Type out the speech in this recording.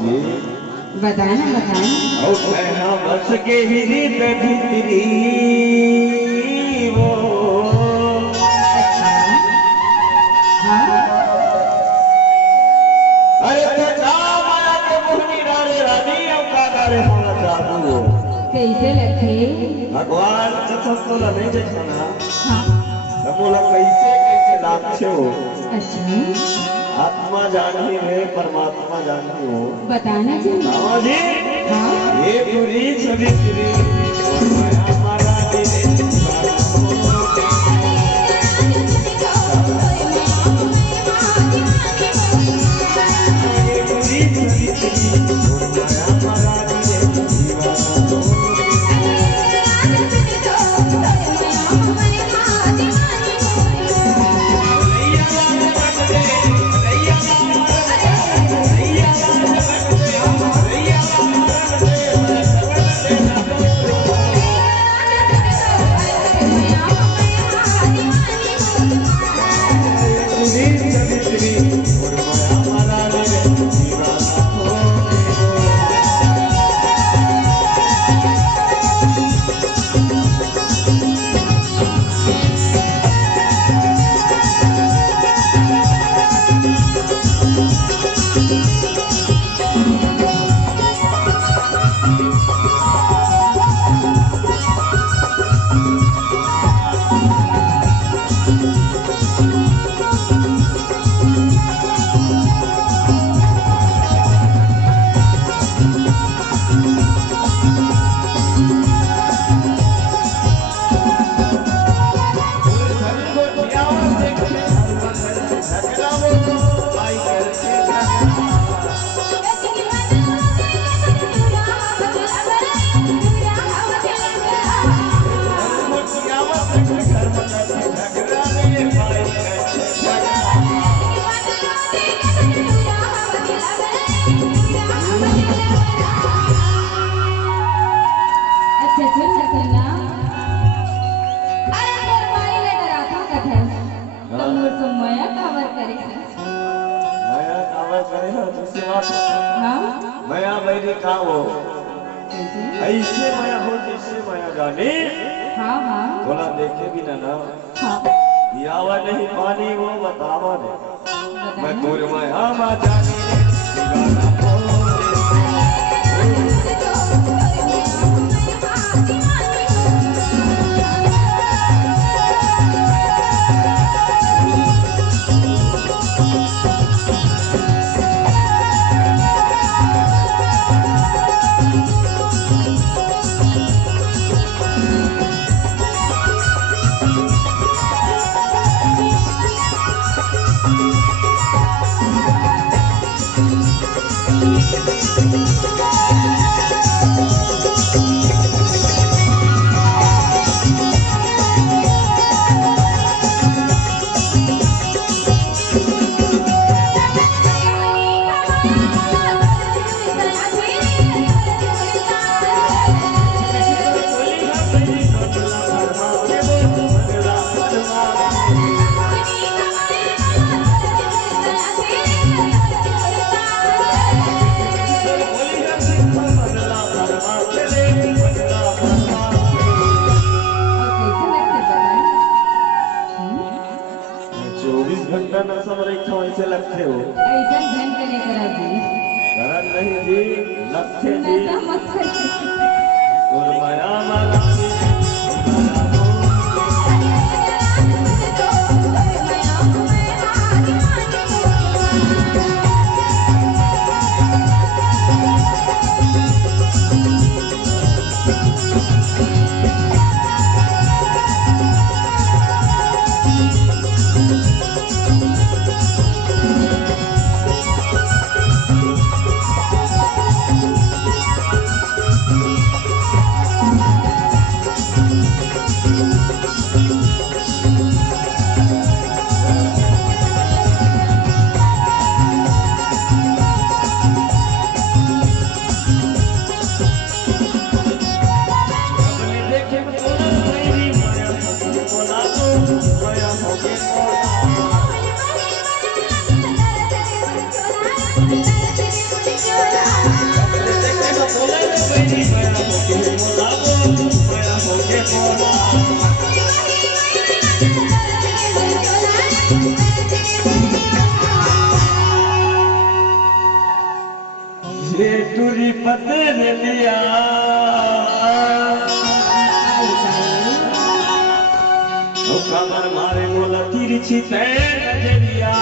जी बताना बताना। और मैं बस के ही रीत भीतरी वो अच्छा हाँ अरे तो जा माया के मोहनी रारे रानी अवतार रे हम जादू कैसे लखे। भगवान कसम तो नहीं देखो ना हाँ बोला कैसे कैसे लागे हो अच्छा आत्मा जानही है परमात्मा जानही हो बताना चाहिए। जी हाँ ये पूरी सभी तेरी माया मारा दे अच्छा सुन सुनना। अरे मोर माई ले डरा था कथन तो मोर तो माया कावर करे है। माया कावर करे हो दूसरी बात हाँ माया बैरी का हो कैसे। ऐसे माया हो जैसे माया जाने हाँ हाँ बोला देखे भी ना हाँ यावा नहीं पानी वो बतावा ने मैं बताना। तोर माया मा जानी दीवाना हो और कैसे लगते बताना। 24 घंटा न समरे खो ऐसे लगते हो ऐसा ढंग करे करा जी। करण नहीं जी लगते जी नशा मत कर। तोर माया मारा दीवाना हो तुझे तुरी पतर लिया खबर मारे मोला तिरछी ते नजरिया